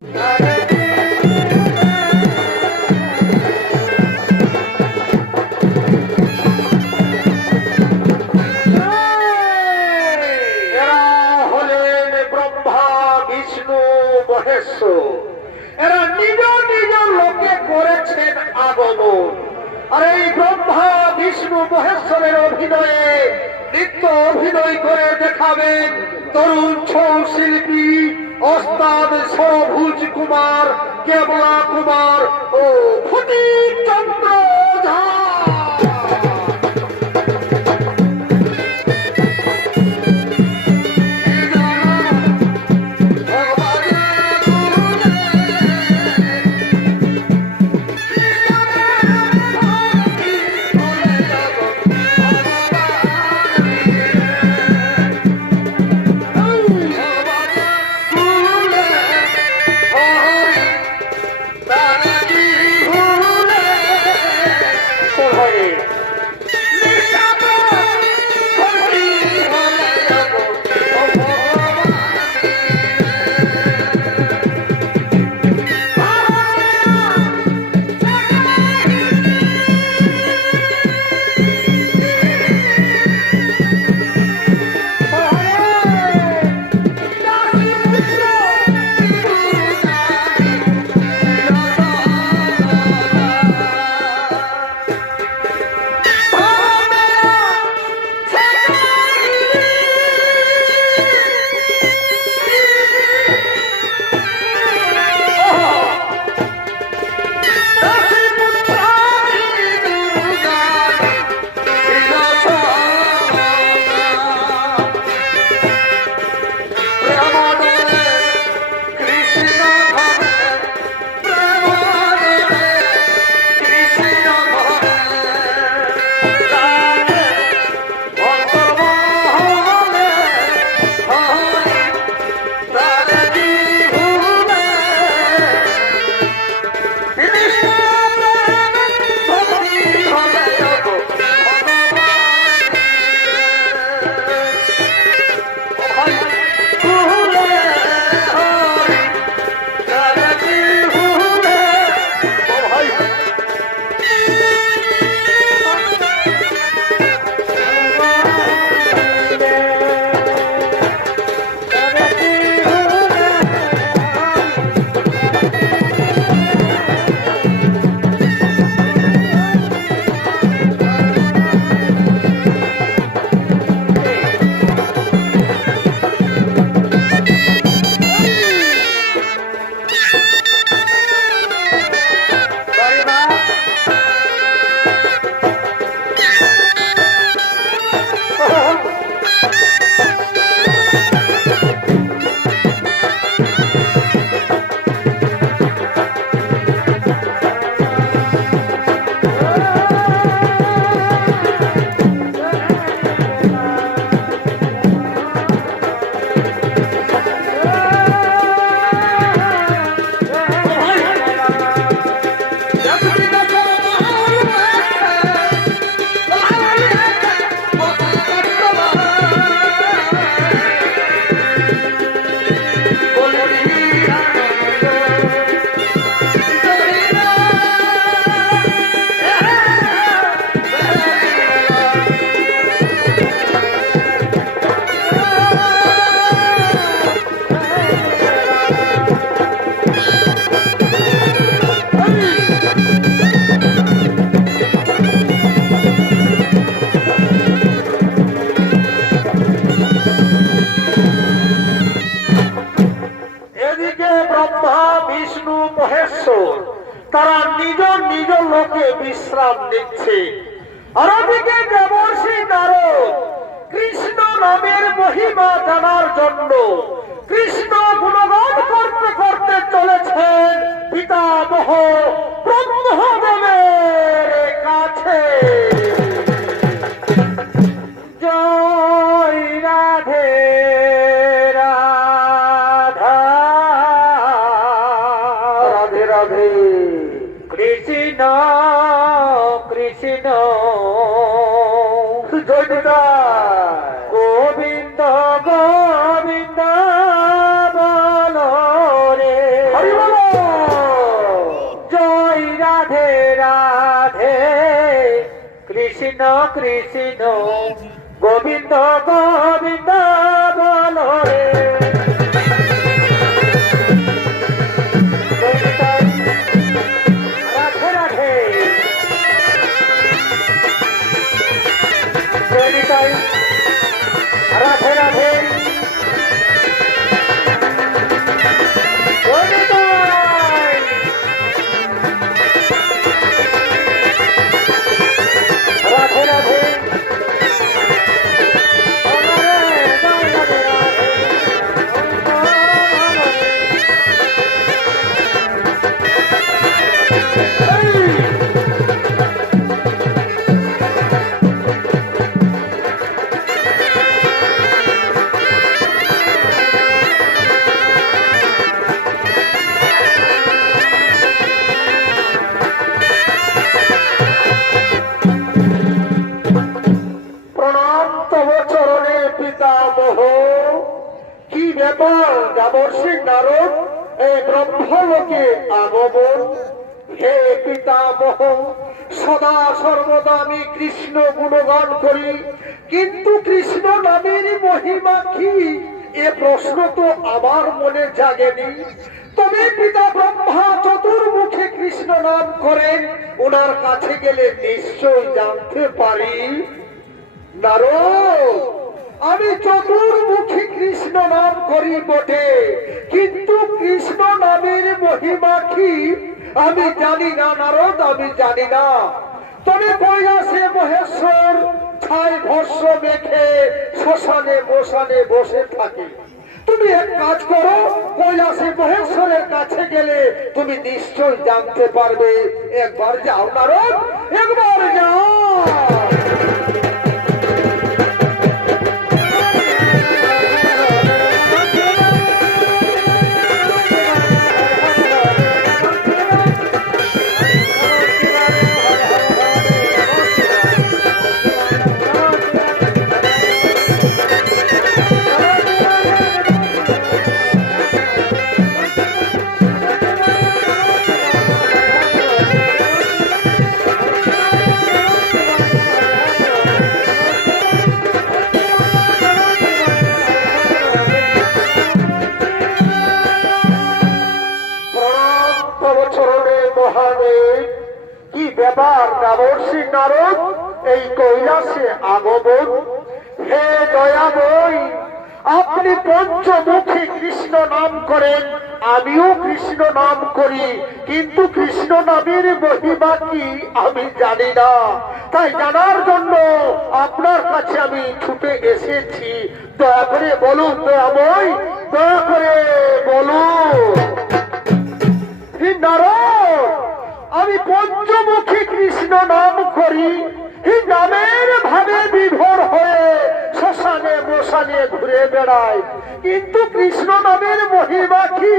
এরা নিজ নিজ লোকে করেছেন আগমন। আর এই ব্রহ্মা বিষ্ণু মহেশ্বরের অভিনয়ে নৃত্য অভিনয় করে দেখাবেন তরুণ ছৌ শিল্পী ওস্তাদ সরভুজ কুমার, কেবলা কুমার ও ফটিক চন্দ্র ঝা। তারা নিজ নিজ লোকে বিশ্রাম নিচ্ছে। আর ওদিকে দেবর্ষি নারদ কৃষ্ণ নামের মহিমা জানার জন্য কৃষ্ণ গুণগান করতে করতে চলেছেন পিতামহ ব্রহ্মদেবের কাছে। জয় রাধে রাধা রাধে রাধে কৃষ্ণ কৃষ্ণ জয় গোবিন্দ গোবিন্দ বলো রে। কৃষ্ণ কৃষ্ণ গোবিন্দ গোবিন্দ বলো রে রাধে রাধে রাধে রাধে রাধে রাধে কি ব্যাপার দেবর্ষি নারদ এই ব্রহ্মলোকে আগমন হে পিতামহ সদা সর্বদা আমি কৃষ্ণ গুণগান করি কিন্তু কৃষ্ণ নামের মহিমা কি এ প্রশ্ন তো আমার মনে জাগেনি তবে পিতা ব্রহ্মা চতুর্মুখে কৃষ্ণ নাম করেন ওনার কাছে গেলে নিশ্চয় জানতে পারি নারদ আমি চতুর্মুখী কৃষ্ণ নাম করি বটে কিন্তু কৃষ্ণ নামের মহিমা কি আমি জানি না নারদ আমি জানি না তবে কৈলাসে মহেশ্বর ছাই ভস্য মেখে শ্মশানে মশানে বসে থাকে তুমি এক কাজ করো কৈলাসে মহেশ্বরের কাছে গেলে তুমি নিশ্চয় জানতে পারবে একবার যাও নারদ একবার যাও কি ব্যাপার দেবর্ষি নারদ এই কৈলাসে আগমন হে দয়াময় আপনি পঞ্চমুখী কৃষ্ণ নাম করেন আমিও কৃষ্ণ নাম করি কিন্তু কৃষ্ণ নামের মহিমা কি আমি জানি না তাই জানার জন্য আপনার কাছে আমি ছুটে এসেছি দয়া করে বলুন দয়াময় দয়া করে বলুন নারদ আমি পঞ্চমুখী কৃষ্ণ নাম করি এই নামের ভাবে বিভোর হয়ে শ্মশানে মশানে ঘুরে বেড়ায় কিন্তু কৃষ্ণ নামের মহিমা কি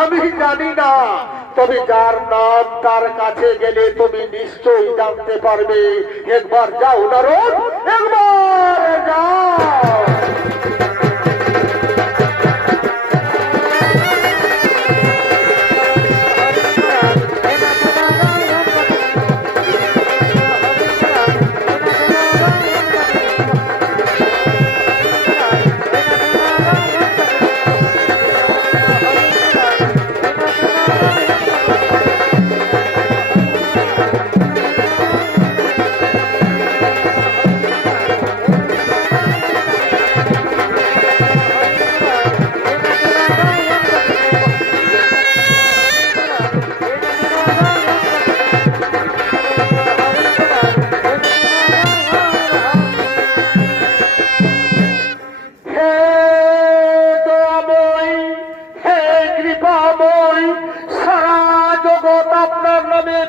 আমি জানি না তবে যার নাম তার কাছে গেলে তুমি নিশ্চয়ই জানতে পারবে একবার যাও নারদ একবার যাও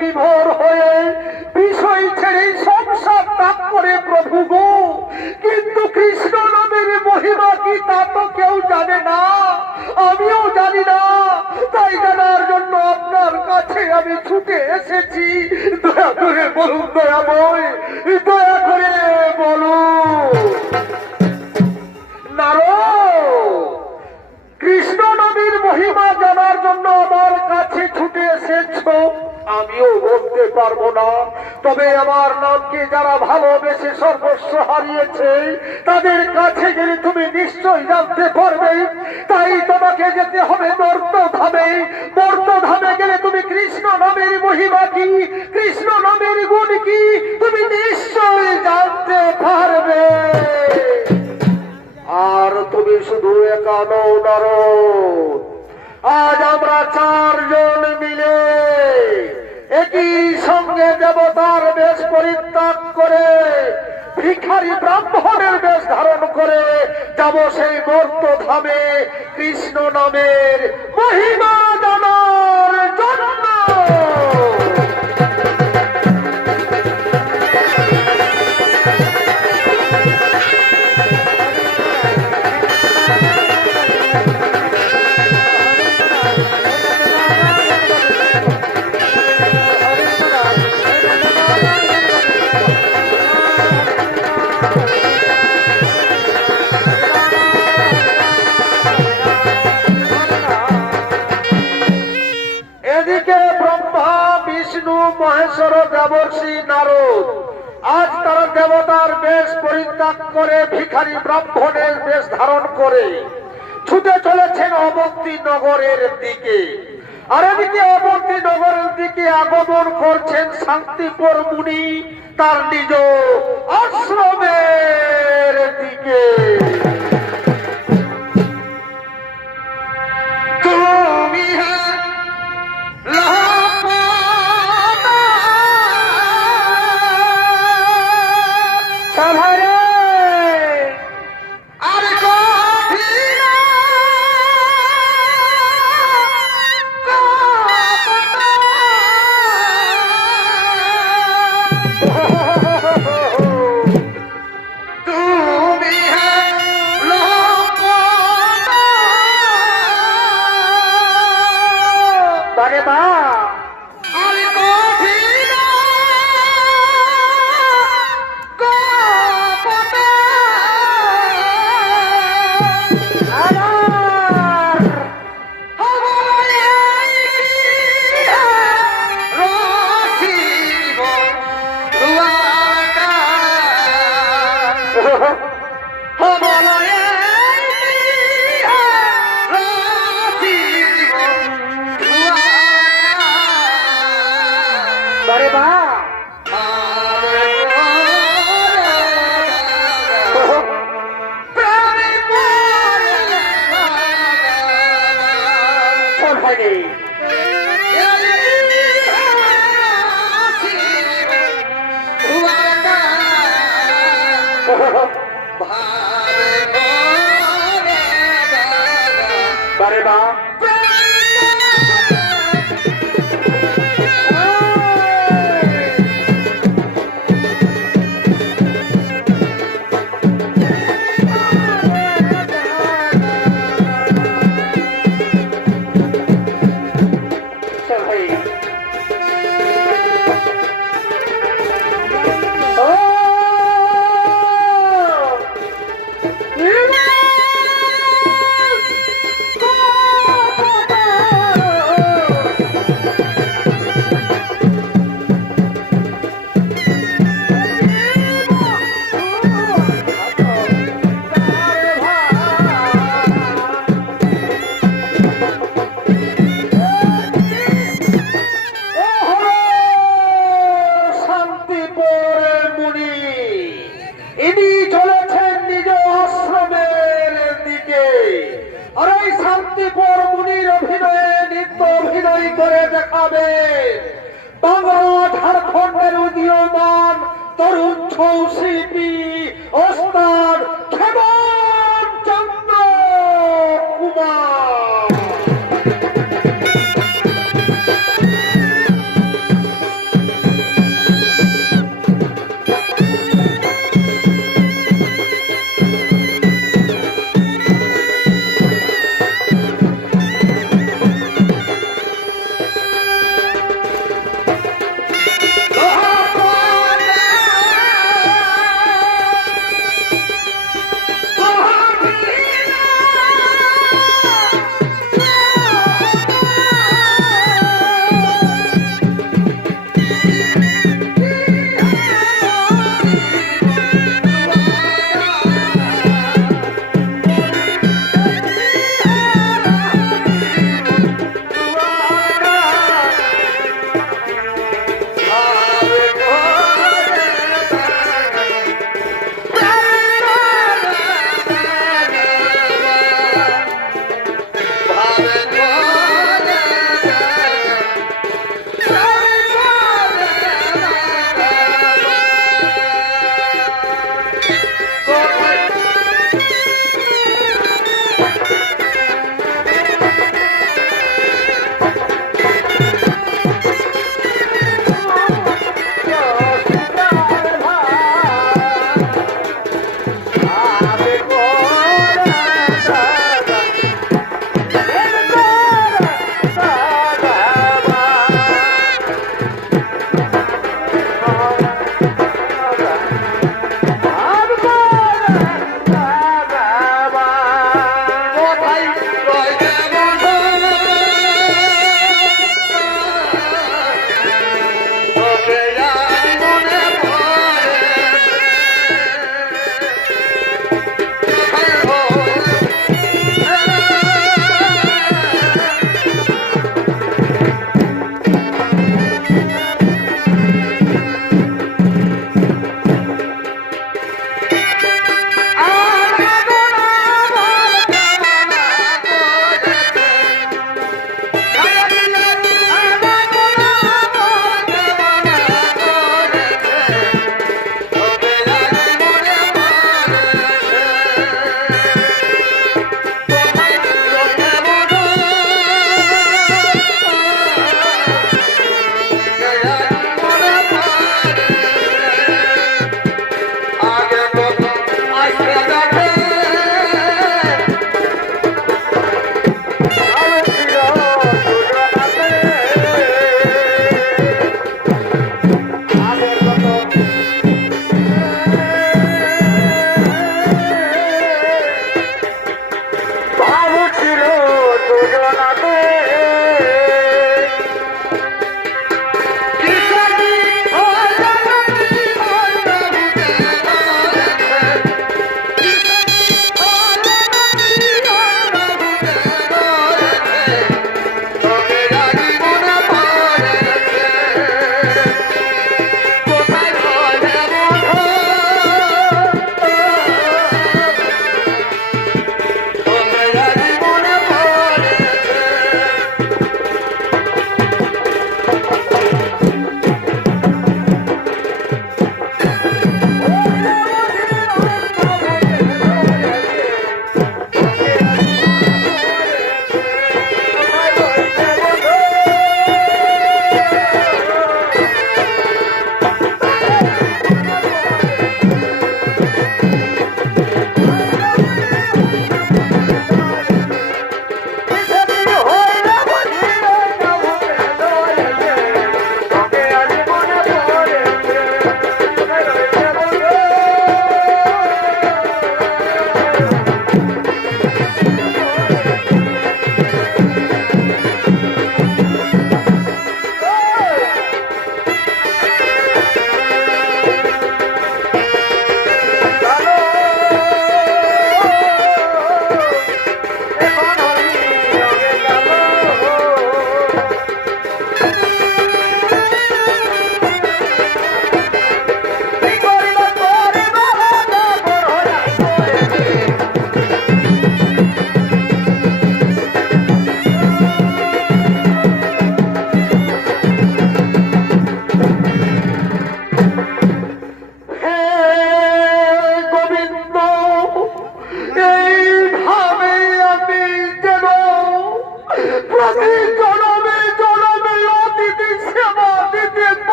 বিভোর হয়ে বিষয় ছেড়ে সংসার ত্যাগ করে প্রভু গো কিন্তু কৃষ্ণ নামের মহিমা কি তা তো কেউ জানে না আমিও জানি না তাই জানার জন্য আপনার কাছে আমি ছুটে এসেছি দয়া করে বলুন দয়াময় দয়া করে বলুন নারদ কৃষ্ণ নামের মহিমা জানার জন্য আমার কাছে ছুটে এসেছ আমিও বলতে পারি পারবো না, তবে আমার নামকে যারা ভালোবেসে সর্বস্ব হারিয়েছে তাদের কাছে গেলে তুমি নিশ্চয় জানতে পারবে। তাই তোমাকে যেতে হবে মর্তধামে। মর্তধামে গেলে তুমি কৃষ্ণ নামের মহিমা কি, কৃষ্ণ নামের গুণ কি তুমি নিশ্চয় জানতে পারবে। আর তুমি শুধু একা নও নারদ, আজ আমরা চারজন মিলে একই সঙ্গে দেবতার বেশ পরিত্যাগ করে ভিখারি ব্রাহ্মণের বেশ ধারণ করে যাব সেই মর্তধামে কৃষ্ণ নামের মহিমা জানার জন্য। মহেশ্বর দেবর্ষি নারদ আজ তারা দেবতার বেশ পরিত্যাগ করে ভিখারি ব্রাহ্মণের বেশ ধারণ করে ছুটে চলেছেন অবন্তী নগরের দিকে। আর এদিকে অবন্তী নগরের দিকে আগমন করছেন শান্তিপুর মুনি তার নিজ আশ্রমের দিকে।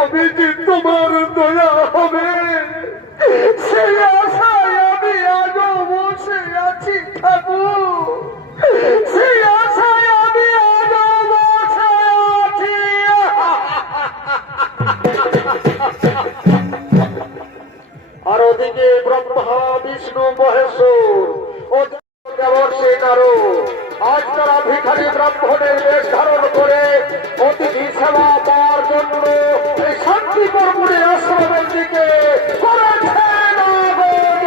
কবে যে তোমার দয়া হবে সেই আশায় আমি আজও বসে আছি ঠাকুর, সেই আশায় আমি আজও বসে আছি। আর ওদিকে ব্রহ্মা বিষ্ণু মহেশ্বর ও দেবর্ষি নারদ আজ তারা ভিখারি ব্রাহ্মণের বেশ ধারণ করে অতিথি সেবা পাওয়ার জন্য এই শান্তিপুর মুনি আশ্রমের দিকে করেছেন আগমন।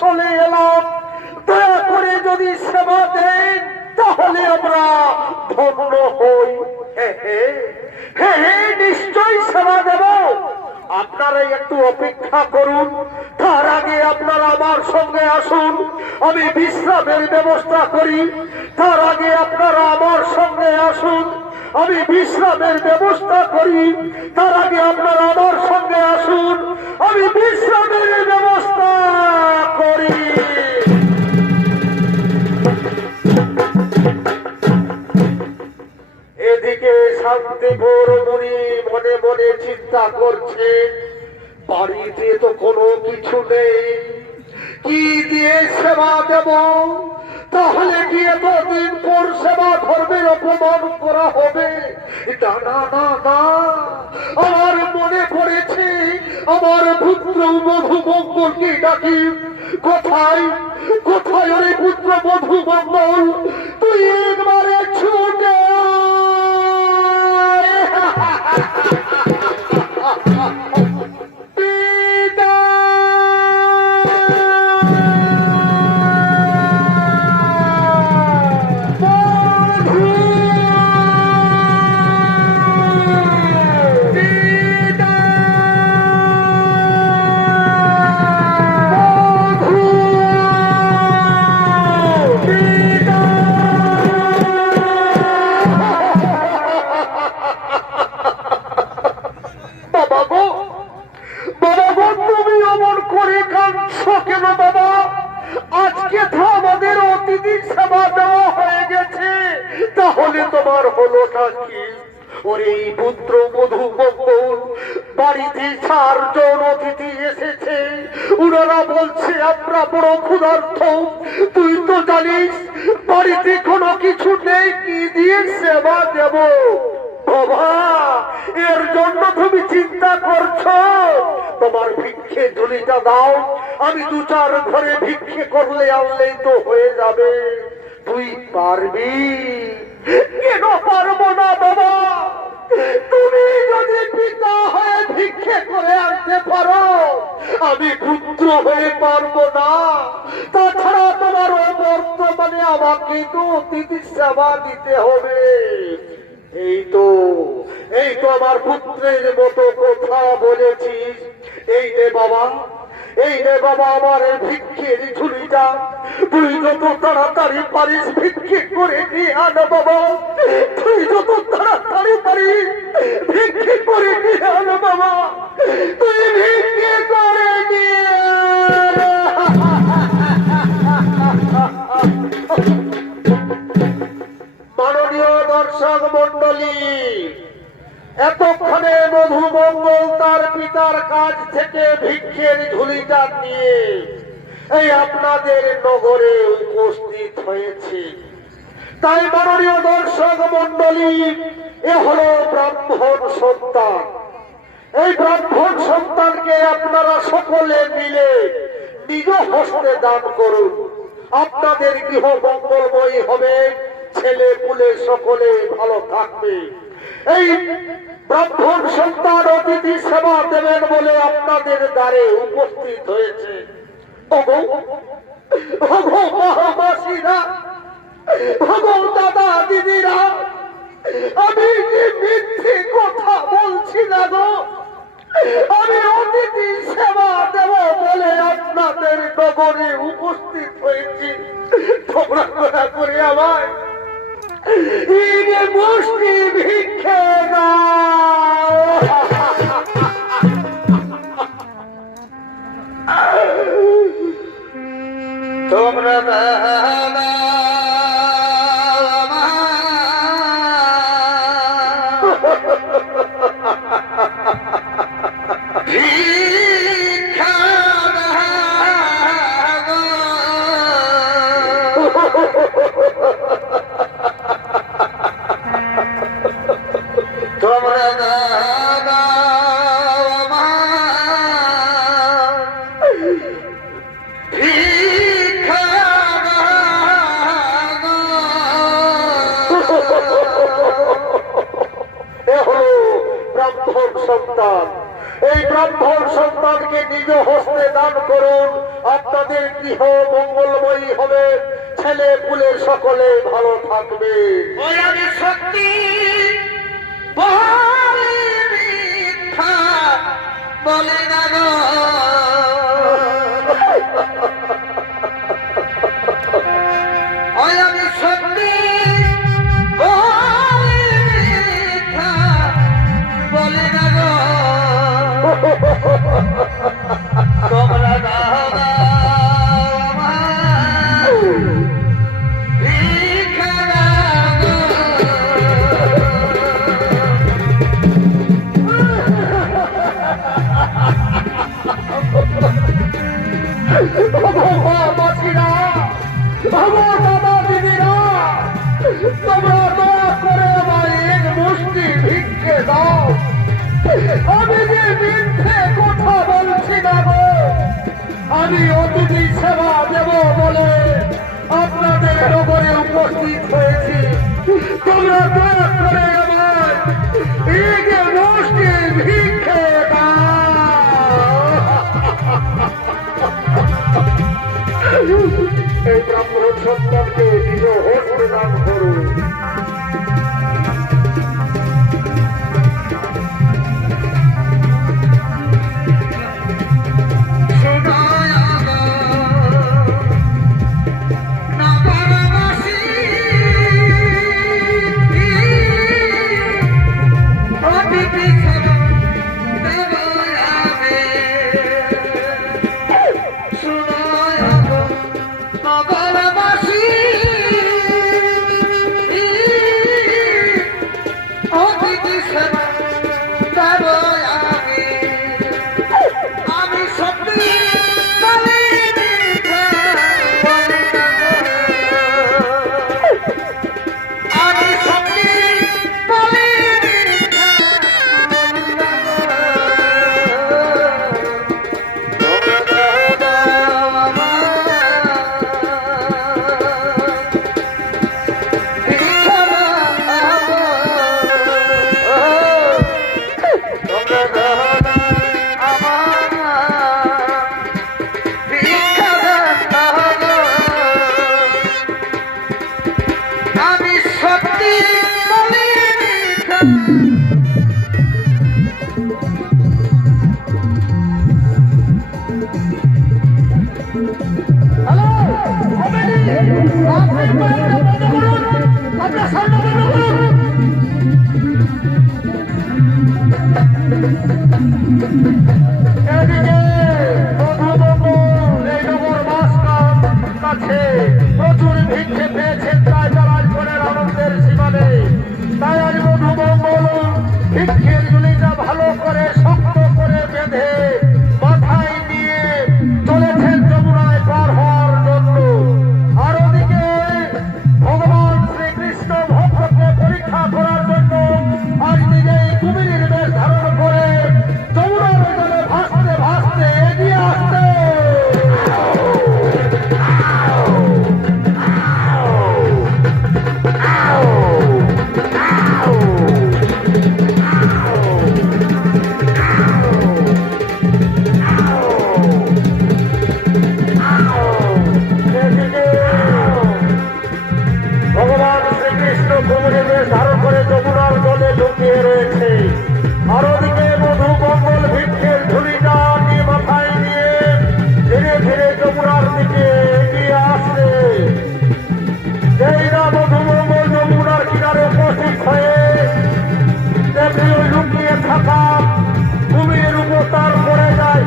চলে এলাম, দয়া করে যদি সেবা দেন তাহলে আমরা ধন্য হই। নিশ্চয়ই সেবা দেব, আপনারা একটু অপেক্ষা করুন। তার আগে আপনারা আমার সঙ্গে আসুন, আমি বিশ্রামের ব্যবস্থা করি। তার আগে আপনারা আমার সঙ্গে আসুন, আমি বিশ্রামের ব্যবস্থা করি। তার আগে আপনারা আমার সঙ্গে আসুন, আমি বিশ্রামের ব্যবস্থা করি। এদিকে শান্তিপুর মুনি মনে মনে চিন্তা করছে, বাড়িতে তো কোনো কিছু নেই, কি দিয়ে সেবা দেব? তাহলে কি এতদিন পর সেবা ধর্মের অপমান করা হবে? না না না না, আমার মনে পড়েছে আমার পুত্র মধু মঙ্গলকে ডাকি। কোথায় কোথায় ওরে পুত্র মধু মঙ্গল, তুই একবারে ছুটে আজকে তো আমাদের অতিথির সেবা দেওয়া হয়ে গেছে, তাহলে তোমার হলোটা কি? ওরে পুত্র বধূ মঙ্গল, বাড়িতে 4 জন অতিথি এসেছে, ওনারা বলছে আমরা বড় ক্ষুধার্ত। তুই তো জানিস বাড়িতে কোনো কিছু নেই, কি দিয়ে সেবা দেব? বাবা, এর জন্য তুমি চিন্তা করছো? তোমার ভিক্ষে ঝুলিটা দাও, আমি 2-4 ঘরে ভিক্ষে করলে আনলেই তো হয়ে যাবে। তুই পারবি? কেন পারবো না বাবা? তুমি যদি পিতা হয়ে ভিক্ষে করে আনতে পারো, আমি পুত্র হয়ে পারবো না। তাছাড়া তোমার বর্তমানে আমাকে তো অতিথি সেবা দিতে হবে। এই তো আমার পুত্রের মতো কথা বলেছিস। এই নে বাবা, এই নে বাবা আমার ভিক্ষের ঝুলিটা। তুই যত তাড়াতাড়ি পারিস ভিক্ষে করে নিয়ে আন বাবা। তুই যত তাড়াতাড়ি পারিস ভিক্ষে করে নিয়ে আন বাবা। তুই ভিক্ষে করে নিয়ে মাননীয় দর্শক মন্ডলী, এতক্ষণে মধু মঙ্গল তার পিতার কাছ থেকে ভিক্ষের ঝুলিটা নিয়ে এই আপনাদের নগরে উপস্থিত হয়েছে। তাই মাননীয় দর্শক মন্ডলী, এ হলো ব্রাহ্মণ সন্তান। এই ব্রাহ্মণ সন্তানকে আপনারা সকলে মিলে নিজ হস্তে দান করুন। আপনাদের গৃহ মঙ্গলময় হবে, ছেলে পুলে সকলে ভালো থাকবে। এই ব্রাহ্মণ সন্তান অতিথি সেবা দেবেন বলে আপনাদের দ্বারে উপস্থিত হয়েছে। মাসিরা, দাদা দিদিরা, আমি কি মিথ্যে কথা বলছি না গো? আমি অতিথি সেবা দেব বলে আপনাদের নগরে উপস্থিত হয়েছি। তোমরা দয়া করে আমায় মুষ্টি ভিক্ষে দাও। তোমরা সন্তান, এই ব্রাহ্মণ সন্তানকে নিজ হস্তে দান করুন। আপনাদের গৃহ মঙ্গলময়ী হবে, ছেলে পুলে সকলে ভালো থাকবে। সত্যি বলে না গো, আমি সত্যি বলে না গো। তোমরা মাসিরা, দাদা দিদিরা, তোমরা দয়া করে আমার এক মুষ্টি ভিক্ষে দাও। আমি যে মিথ্যে কথা বলছি না গো, আমি অতিথি সেবা দেব বলে আপনাদের নগরে উপস্থিত হয়েছি। তোমরা দয়া করে আমার এক মুষ্টি ভিক্ষে এই ব্রাহ্মণ সন্তানকে নিজ হস্তে দান করুন। নগরবাসী প্রচুর ভিক্ষে পেয়েছেন, তাই তার আজ মনের আনন্দের সীমা নেই। তাই আজ মধু মঙ্গল ভিক্ষের ঝুলিটা ভালো করে শক্ত করে বেঁধে মাথায় নিয়ে চলেছেন যমুনায় পার হওয়ার জন্য। আর ওদিকে ভগবান শ্রীকৃষ্ণ ভক্তকে পরীক্ষা করার জন্য আজ নিজেই কুমিরের বেশ ধারণ করে যমুনার জলে ভাসতে ভাসতে এগিয়ে আসছে। ভগবান শ্রীকৃষ্ণ কুমিরের বেশ ধারণ করে যমুনার জলে লুকিয়ে রয়েছে। আর ওদিকে মধু মঙ্গল ভিক্ষের ঝুলিটা নিয়ে মাথায় নিয়ে ধীরে ধীরে যমুনার দিকে এগিয়ে আসছে। যেই না মধু মঙ্গল যমুনার কিনারে উপস্থিত হয়ে তেমনি ওই লুকিয়ে থাকা কুমিরের উপর তার পড়ে যায়।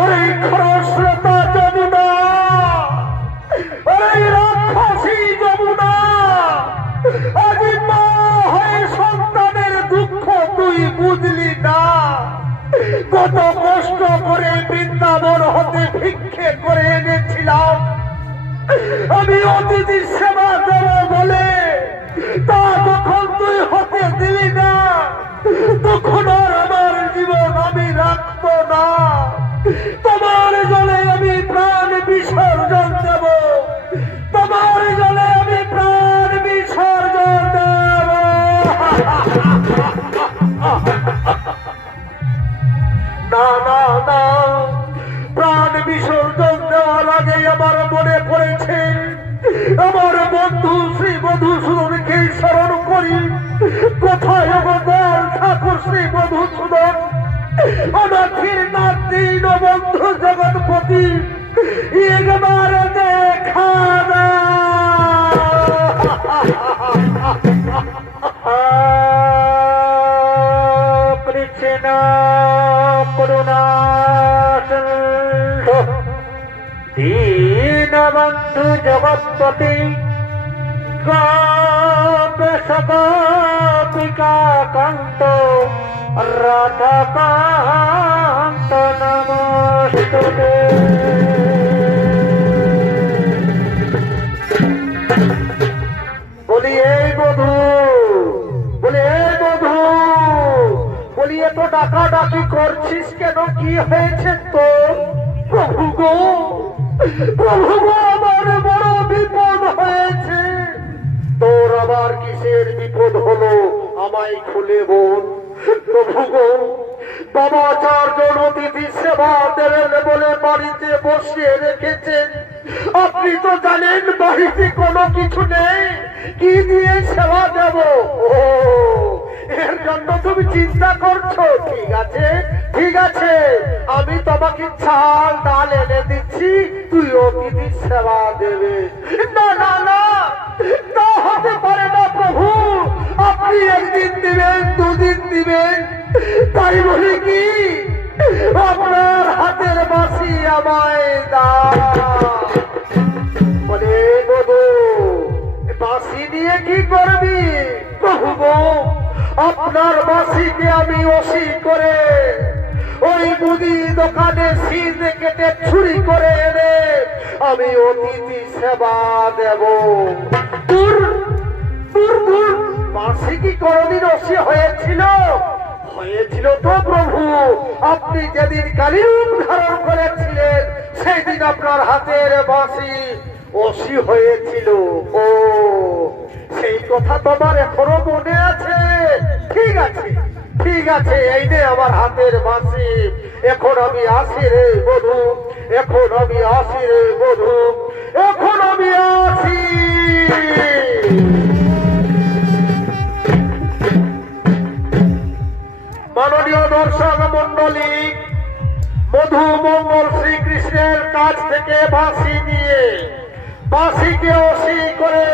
ওরে খরস্রোতা যমুনা, ওরে রাক্ষসী যমুনা, আজ মা হয়ে সন্তানের দুঃখ তুই বুঝলি না। কত কষ্ট করে বৃন্দাবন হতে ভিক্ষে করে এনেছিলাম আমি অতিথির সেবা দেব বলে, তা যখন তুই হতে দিলি না তখন আর আমার জীবন আমি রাখবো না। তোমার জলে আমি প্রাণ বিসর্জন দেব, তোমার জলে আমি প্রাণ বিসর্জন দেব। না না না, প্রাণ বিসর্জন দেওয়ার আগে আমার মনে পড়েছে আমার বন্ধু শ্রী মধুসূদনকে স্মরণ করি। কোথায় অবদান ঠাকুর শ্রী মধুসূদন, অনাথির নাতিন বন্ধু জগৎপতি, একবার দেখা না। কৃষ্ণ করুণা দীন বন্ধু জগৎপতি, গোপিকা কান্ত রাধাকান্ত নমস্তুতে। বলি এই বধূ, বলি এই বধূ, বলি এত ডাকা ডাকি করছিস কেন? কি হয়েছে তো? প্রভু গো, প্রভু গো, আমার বড় বিপদ হয়েছে। তোর আবার কিসের বিপদ হলো আমায় খুলে বল। প্রভু গো, বাবা 4 জন অতিথি সেবা দেবেন বলে বাড়িতে বসিয়ে রেখেছেন। আপনি তো জানেন বাড়িতে কোনো কিছু নেই, কি দিয়ে সেবা দেব? ও, এর জন্য তুমি চিন্তা করছো? ঠিক আছে ঠিক আছে, আমি তোমাকে চাল ডাল এনে দিচ্ছি, তুই অতিথি সেবা দেবে। না না না, তা হতে পারে না প্রভু। আপনি একদিন দিবেন, দুদিন দিবেন, তাই বলি কি আপনার হাতের বাঁশি আমায় দাও। বলে বধূ, বাঁশি দিয়ে কি করবি? প্রভু গো, আপনার বাঁশিকে আমি ওসি করে ওই মুদি দোকানে সিজ কেটে চুরি করে এনে আমি অতিথি সেবা দেব। দূর দূর দূর, বাঁশি কি কোনদিন ওসি হয়েছিল? হয়েছিল তো প্রভু। আপনি যেদিন কালী রূপ ধারণ করেছিলেন সেই দিন আপনার হাতের বাঁশি ওসি হয়েছিল। ও, সেই কথা তোমার এখনো মনে আছে? ঠিক আছে ঠিক আছে, এই নে আমার হাতের বাঁশি। এখন আমি আসি রে বধূ, এখন আমি আসি রে বধূ, এখন আমি আসি। মাননীয় দর্শক মন্ডলী, মধু মঙ্গল শ্রীকৃষ্ণের কাছ থেকে বাঁশি নিয়ে বাঁশিকে অসি করে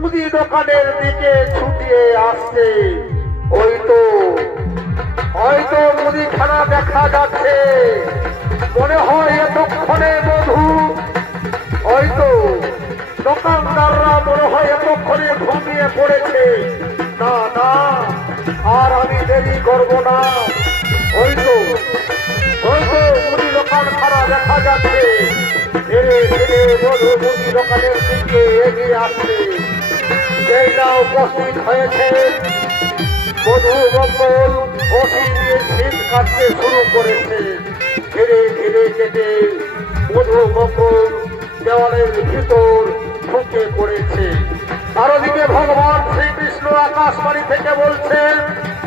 মুদি দোকানের দিকে ছুটিয়ে আসছে। ওই তো হয়তো মুদিখানা দেখা যাচ্ছে, মনে হয় এতক্ষণে মধু, হয়তো দোকানদাররা মনে হয় এতক্ষণে ঘুমিয়ে পড়েছে। না না, আর আমি দেরি করব না। হয়তো হয়তো মুদি দোকান খানা দেখা যাচ্ছে। ধীরে ধীরে মধু মুদি দোকানের দিকে এগিয়ে আসছে। সেইটা উপস্থিত হয়েছে। মধু মঙ্গল বসি দিয়ে শীত কাটতে শুরু করেছে। ধীরে ধীরে কেটে মধু মঙ্গল দেওয়ালের ভিতর ঢুকে পড়েছে। আর ওদিকে ভগবান শ্রীকৃষ্ণ আকাশবাণী থেকে বলছেন,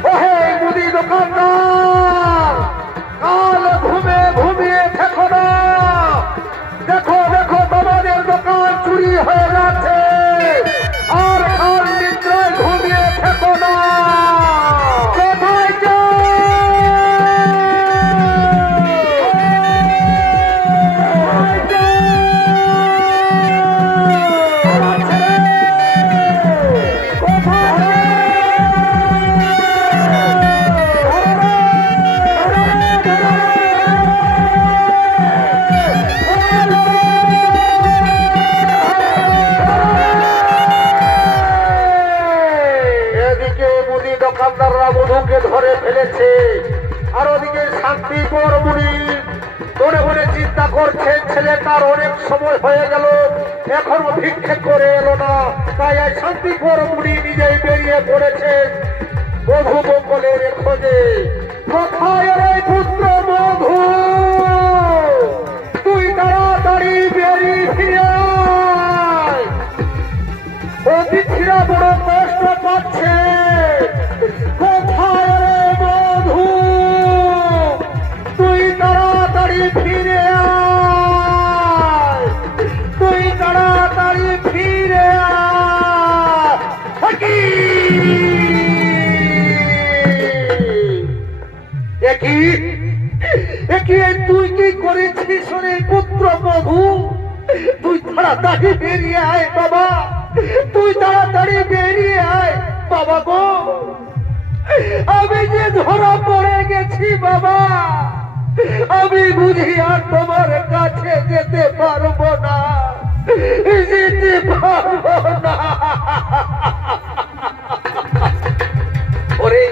ওহে মুদি দোকানদার, কাল ঘুমে ঘুমিয়ে থেকো না। দেখো দেখো, তোমাদের দোকান চুরি হয়ে যাচ্ছে। আর কাল নিদ্রায় ঘুমিয়ে থেকো না। কোথায় যাও? দোকানদাররা মধুকে ধরে ফেলেছে। আর ওদিকে শান্তিপুর মুনি মনে মনে চিন্তা করছেন, ছেলেটার অনেক সময় হয়ে গেল, এখনো ভিক্ষে করে এলো না। তাই এই শান্তিপুর মুনি নিজেই বেরিয়ে পড়েছেন মধু মঙ্গলের খোঁজে। কোথায় রে পুত্র মধু, তুই তাড়াতাড়ি বেরিয়ে ফিরে আয়। অতিথিরা বড় কষ্ট পাচ্ছে। কোথায় রে মধু, তুই তাড়াতাড়ি ফিরে আয়, তুই তাড়াতাড়ি ফিরে আয়। তুই কি করেছিস রে পুত্র মধু? তুই তাড়াতাড়ি বেরিয়ে আয় বাবা, তুই তাড়াতাড়ি বেরিয়ে আয় বাবা গো। আমি যে ধরা পড়ে গেছি বাবা, আমি বুঝি আর তোমার কাছে যেতে পারবো না, যেতে পারবো না। ওরে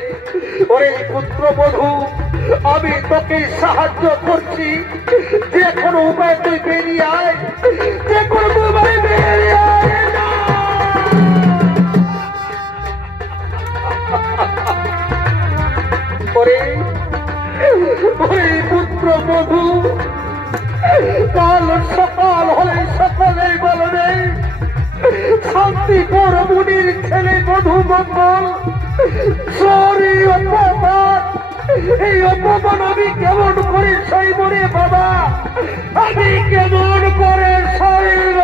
ওরে পুত্র বধূ, আমি তোকে সাহায্য করছি। যে কোনো উপায় তুই বেরিয়ে আয়, যে কোনো উপায় বেরিয়ে আয়। ওরে ওরে পুত্র বধূ, কাল সকাল হলে সকলেই বলবে শান্তিপুর মুনির ছেলে মধু মঙ্গল সরি অপমান। এই অপমান আমি কেমন করে সইব রে বাবা, আমি কেমন করে সইব?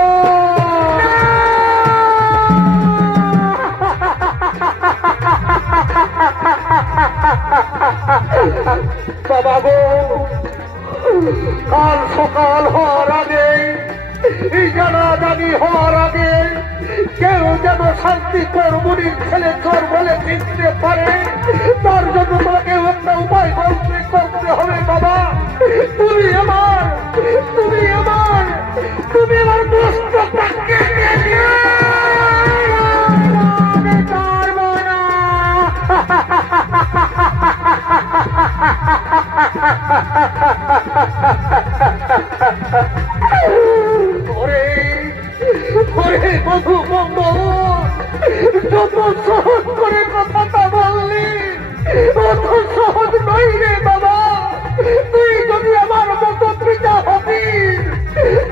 বাবা গো, কাল সকাল হওয়ার আগে, জানাজানি হওয়ার আগে কেউ যেন শান্তিপুর মুনির ছেলে চোর বলে চিনতে পারে, তার জন্য তোমাকে একটা উপায় করতে হবে বাবা। তুমি আমার মস্তকটাকে ওরে ওরে মধু মঙ্গল, যত সহজ করে কথাটা বললি অত সহজ নই রে বাবা। তুই যদি আমার মতো পিতা হতিস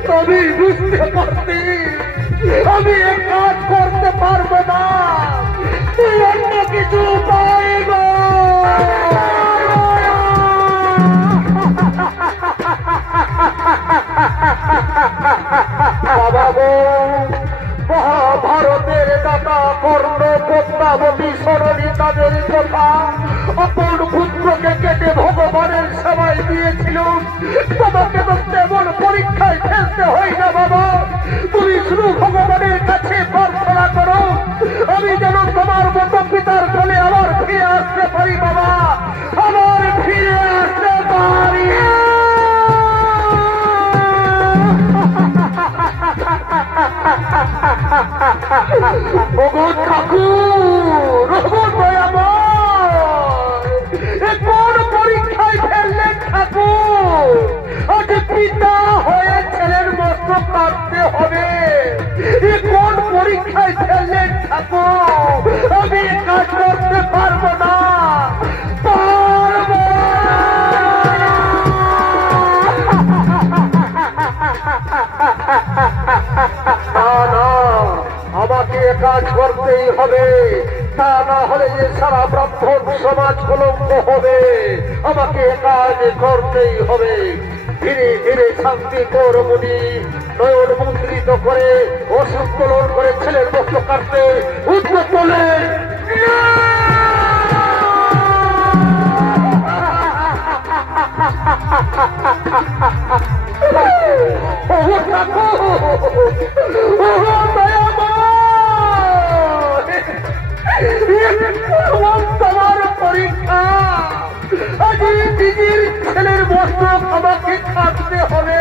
তবে বুঝতে পারতি আমি এ কাজ করতে পারবো না। তুই অন্য কিছু পাইব। বাবা গো, মহাভারতের দাতা কর্ণ পদ্মাবতী সরণী তাদের কথা অপর পুত্রকে কেটে ভগবানের সেবায় দিয়েছিল। তোমাকে তো তেমন পরীক্ষায় ফেলতে হয় না বাবা। তুমি পিতার কোলে আবার ফিরে আসতে পারি বাবা, আবার ফিরে আসতে পারি। ওগো ঠাকুর, ওগো দয়াময়, এ কোন পরীক্ষায় ফেললেন ঠাকুর? আজ পিতা হয়ে ছেলের মস্তক কাটতে হবে, এ কোন পরীক্ষায় ফেললেন ঠাকুর? আমি এ কাজ করতে পারবো না, পারবো না, না, আমাকে এ কাজ করতেই হবে, তা না হলে যে সারা ব্রাহ্মণ সমাজ কলঙ্ক হবে। আমাকে এ কাজ করতেই হবে। ধীরে ধীরে শান্তি কৌরমণি নয়ন মুদ্রিত করে অসুত্তোলন করে ছেলের বস্ত্র কাটতে উদ্যোগ করলেন। তোমার পরীক্ষা, আজ নিজের ছেলের মস্তক আমাকে কাটতে হবে।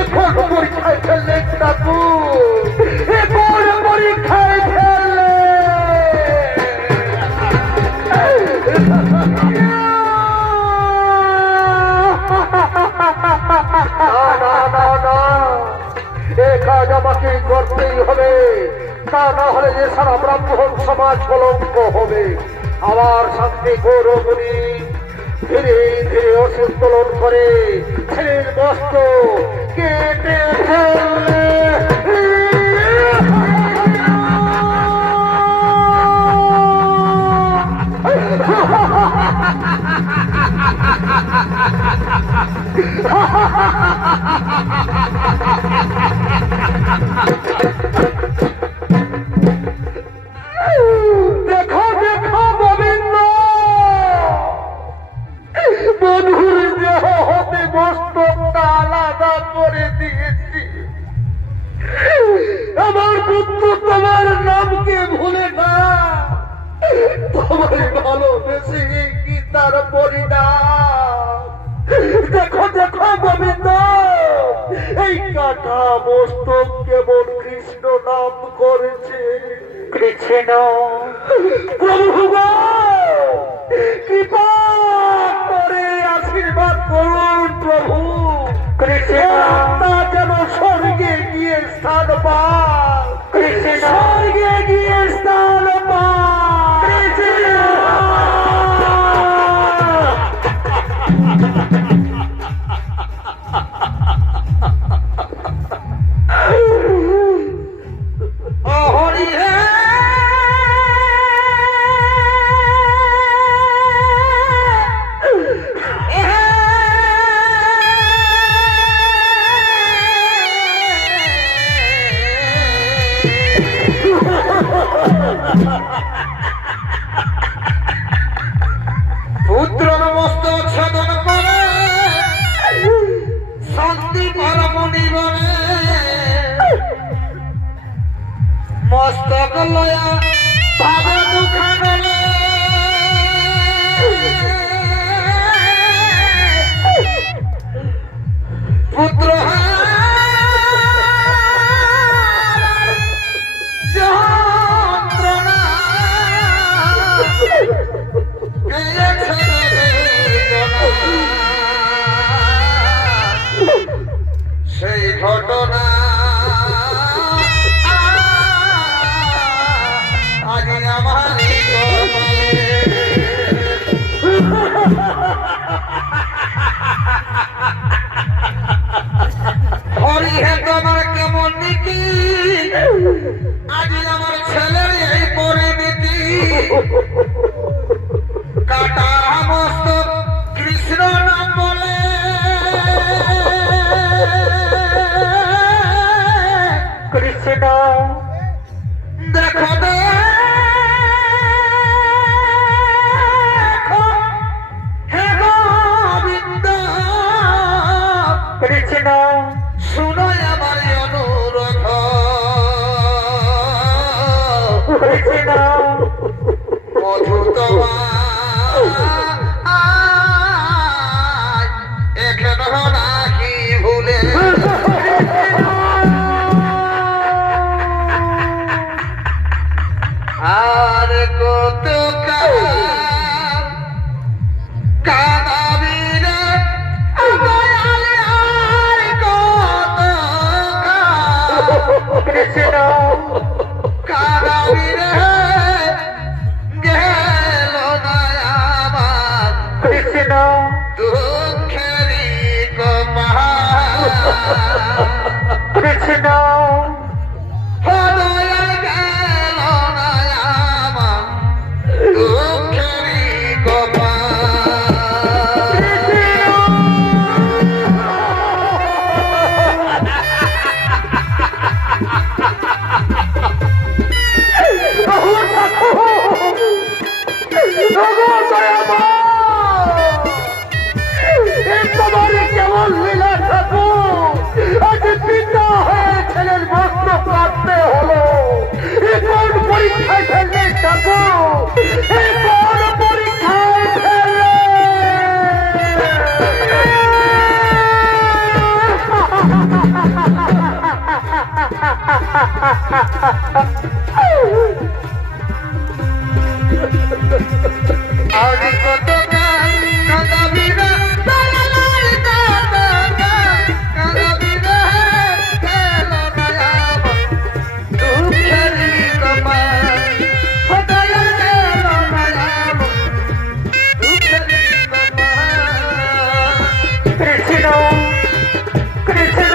এখন পরীক্ষায় ফেললেন ঠাকুর, এখন পরীক্ষায় ফেললে। না না না, এ কাজ আমাকে করতেই হবে, তা না হলে যে সারা ব্রাহ্মণ সমাজ কলঙ্ক হবে। আবার শান্তি গৌরবণী ধীরে ধীরে অসুত্তোলন করে ছেলের বস্ত্র কেটে ফেললে। দেখো দেখো গোবিন্দ, বধুর দেহ হতে মস্তকটা আলাদা করে দিয়েছি। আমার পুত্র তোমার নামকে ভুলে না, তোমার ভালোবেসে কি তার পরিণাম। দেখো দেখো গোবিন্দ, এই কাটা মস্তক কেমন কৃষ্ণ নাম করেছে। কৃষ্ণ প্রভু গো, কৃপা করে আশীর্বাদ করুন প্রভু। কৃষ্ণ যেন স্বর্গে গিয়ে স্থান পায়, কৃষ্ণ স্বর্গে গিয়ে স্থান পায়। কৃষ্ণ হরি হে পুত্র মস্তক সাধন করে শান্তি পরমণি বনে মস্তক লয়া ভাব দুখানলে পুত্র যন্ত্রণা সেই ঘটনা আজ আমার হরি হে তোমার কেমন নীতি, আজ আমার ছেলের এই পরিণতি। কাটা মস্তক কৃষ্ণ নাম বলে কৃষ্ণ দেখো দেখো হে গোবিন্দ, কৃষ্ণ শুনো আমার অনুরোধ। কৃষ্ণ কৃষ্ণ কারাবিরে গেল না আমার কৃষ্ণ দুঃখেরই গোমা কৃষ্ণ হৃদয়ে গেল না আমার দুঃখেরই গোমা কেমন লীলা ঠাকুর আজ পিতা হয়ে ছেলের বস্ত্র কাটতে হলো এ কোন পরীক্ষায় ফেললে ঠাকুর এ কোন পরীক্ষায় ফেললে আজ কত গান কাঁদাবিরা দয়ালাল কত গান কাঁদাবিরা গেল না আমার দুঃখেরই গোমা হৃদয়ে গেল না আমার দুঃখেরই গোমা কৃষ্ণ কৃষ্ণ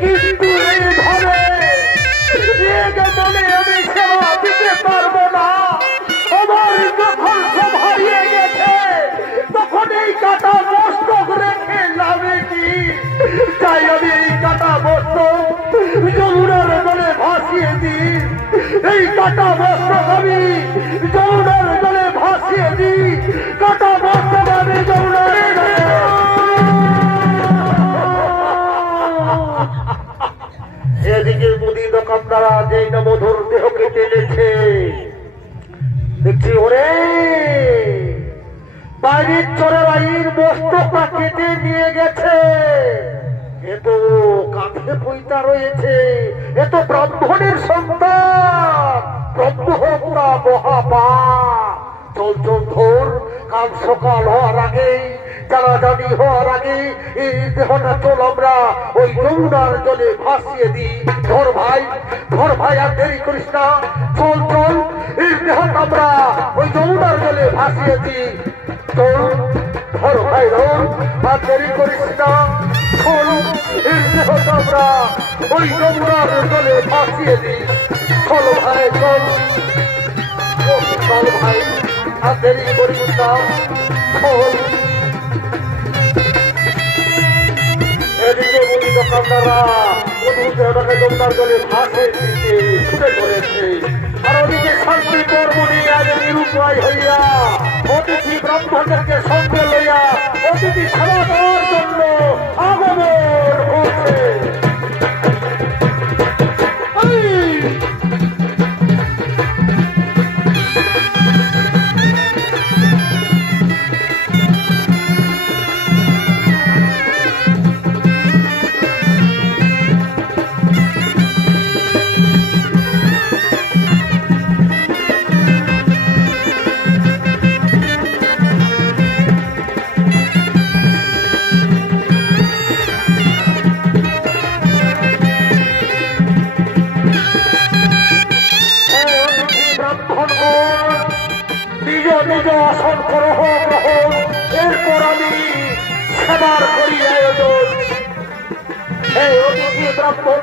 কিন্তু এইভাবে রেগে বলে আমি সেবা দিতে পারবো না আমার যখন সব হারিয়ে গেছে তখন এই কাটা মস্তক রেখে লাভে কি তাই আমি এই কাটা মস্তক যমুনার জলে ভাসিয়ে দিই এই কাটা মস্তক আমি যমুনার জলে ভাসিয়ে দিই কাটা মস্তক আমি যমুনার জলে এদিকে মুদি দোকানদারা যেই না মধুর দেহকে টেনেছে দেখছি ওরে বাইরের চোরের আইর মস্তকটা কেটে নিয়ে গেছে এ তো কাঁধে পইতা রয়েছে এ তো ব্রাহ্মণের সন্তান ব্রহ্ম পুরা মহাপা চল চল ধর কাল সকাল হওয়ার আগে জানাজানি হওয়ার আগে এই দেহটা চল আমরা ওই যমুনার জলে ভাসিয়ে দিই ধর ভাই আর দেরি করিস না চল চল এই দেহটা আমরা ওই যমুনার জলে ভাসিয়ে দিই চল ধর ভাই ধর আর দেরি করিস না চল এই দেহটা আমরা ওই যমুনার জলে ভাসিয়ে দিই চল ভাই চল চল ভাই আর দেরি করিস না চল এদিকে মুদি দোকানদাররা মধুর দেহটাকে যমুনার জলে ভাসে দিতে ছুটে ধরেছে আর ওদিকে শান্তি কর্মণি আজ নিরুপায় হইয়া অতিথি ব্রাহ্মণদেরকে সঙ্গে লইয়া অতিথি সেবা দেওয়ার জন্য আগমন করছে নিজ নিজ আসন গ্রহণ এরপর আমি সেবার করি আয়োজন অতিথি ব্রাহ্মণ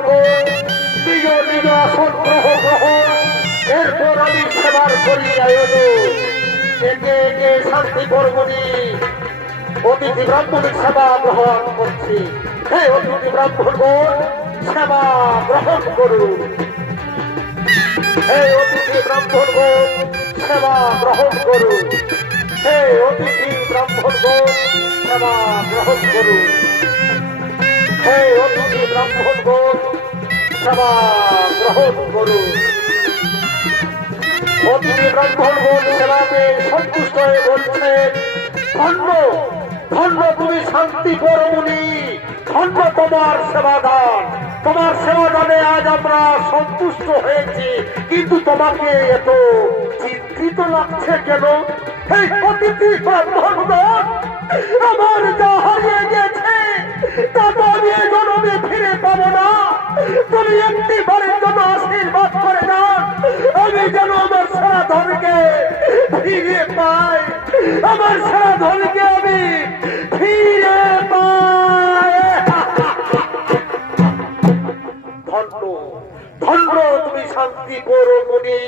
নিজ নিজ আসন গ্রহণ এরপর আমি সেবার করি আয়োজন একে একে শান্তি কর্মণি অতিথি ব্রাহ্মণের সেবা গ্রহণ করছি অতিথি ব্রাহ্মণ সেবা গ্রহণ করুন অতিথি ব্রাহ্মণ সেবা গ্রহণ করুন অতিথি ব্রাহ্মণ সেবা গ্রহণ করুন অতিথি ব্রাহ্মণ সেবা গ্রহণ করুন অতিথি ব্রাহ্মণ সেবাতে সন্তুষ্ট হয়ে বলছেন ধন্য ধন্য তুমি শান্তি করমুনি ধন্য তোমার সেবাদান তোমার সেবাদানে আজ আমরা সন্তুষ্ট হয়েছি কিন্তু তোমাকে এত চিন্তিত লাগছে কেন এই অতিথি ব্রাহ্মণগণ আমার যা হারিয়ে গেছে তা তো আমি এ জন্মে ফিরে পাবো না। তুমি একটি বারের জন্য আশীর্বাদ করে দাও, আমি যেন আমার সারা ধনকে ফিরে পাই, আমার সারা ধনকে আমি ফিরে পাই। ধন্য ধন্য তুমি শান্তি পরমণি।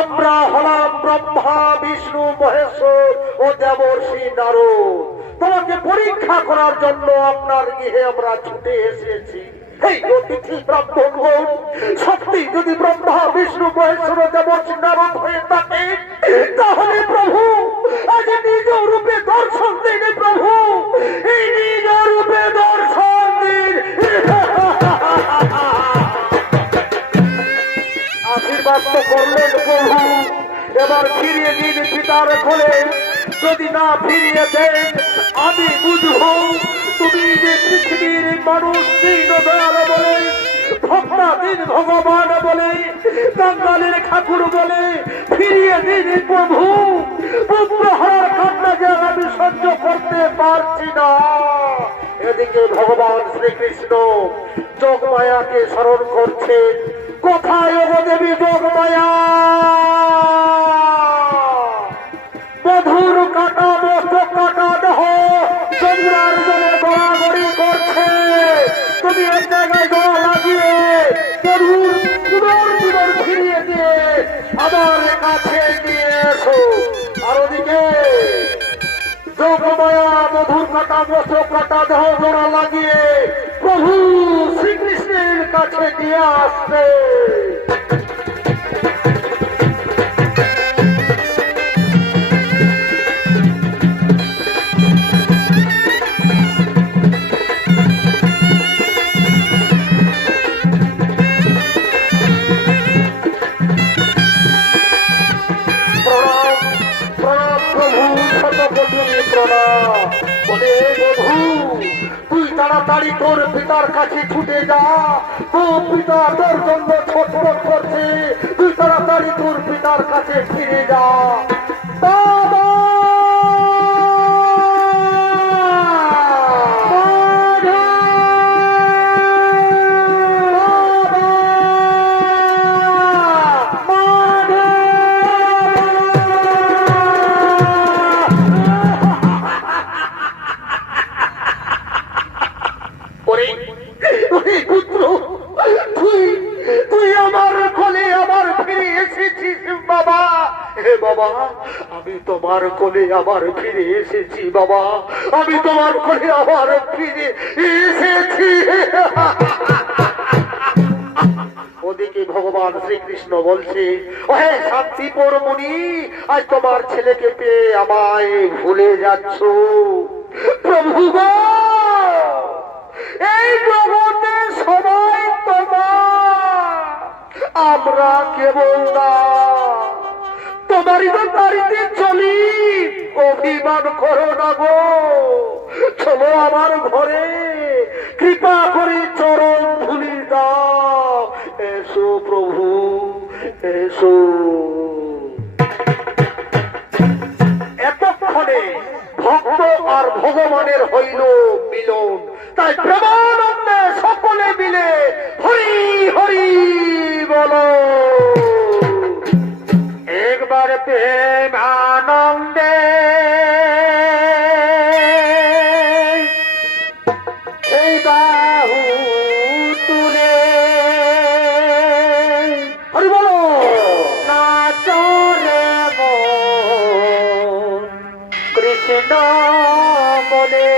আমরা হলাম ব্রহ্মা বিষ্ণু মহেশ্বর ও দেবর্ষি নারদ। তোমাকে পরীক্ষা করার জন্য আপনার গৃহে আমরা ছুটে এসেছি। এই অতিথি ব্রাহ্মণগণ সত্যি যদি ব্রহ্মা বিষ্ণু মহেশ্বর ও দেবর্ষি নারদ হয়ে থাকে, তাহলে প্রভু আজ নিজ রূপে দর্শন দিন। প্রভু এই নিজ রূপে দর্শন দিন। আশীর্বাদ তো করলেন প্রভু, এবার ফিরিয়ে দিন পিতার কোলে। যদি না ফিরিয়ে দেন আমি বুঝবো তুমি যে পৃথিবীর মানুষ দীন দয়াল বলে, ভক্তাধীন ভগবান বলে, বাঙালির ঠাকুর বলে ফিরিয়ে দিন প্রভু। পুত্র হারার কান্নাকে আমি সহ্য করতে পারছি না। এদিকে ভগবান শ্রীকৃষ্ণ যোগমায়াকে স্মরণ করছেন। কোথায় গো দেবী যোগমায়া? মধুর কাটা মস্তক কাটা দেহ যমুনার জলে গড়াগড়ি করছে। তুমি এক জায়গায় গলা লাগিয়ে মধুর পুনর ফিরিয়ে দিয়ে আমার কাছে নিয়ে এসো। আর ওদিকে যোগমায়া মধুর কাটা মস্তক কাটা দেহ জোড়া লাগিয়ে প্রভু শ্রীকৃষ্ণের কাছে নিয়ে আসবে। তুই তাড়াতাড়ি তোর পিতার কাছে ছুটে যা, তোর পিতা তোর জন্য ছটফট করছে। তুই তাড়াতাড়ি তোর পিতার কাছে ফিরে যা। বাবা আমি তোমার কোলে আবার ফিরে এসেছি। বাবা আমি তোমার কোলে আবার ফিরে এসেছি। ওদিকে ভগবান শ্রীকৃষ্ণ বলছে, ওহে শান্তি পরমণি, আজ তোমার ছেলেকে পেয়ে আমায় ভুলে যাচ্ছ। প্রভু গো, এই জগতে সবাই তোমার, আমরা কেবল না। তোমারই তো বাড়িতে চলি, অভিমান করো না গো। চলো আমার ঘরে, কৃপা করে চরণ ধুলি দাও। এসো প্রভু এসো। এতক্ষণে ভক্ত আর ভগবানের হইল মিলন। তাই প্রেমানন্দে সকলে মিলে হরি হরি বলো। একবার প্রেম আনন্দে এই বাহু তুলে হরি বলো। নাচ রে মন কৃষ্ণ বলে।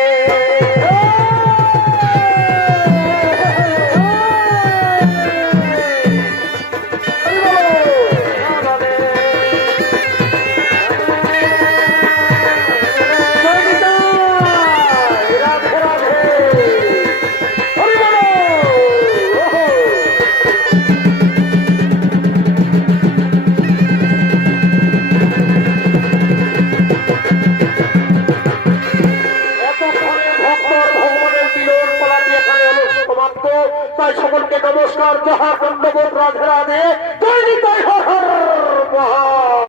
তাই সকলকে নমস্কার, জহর, দণ্ডবোধ, রাধে রাধে, জয় নিতাই, হর হর মহা।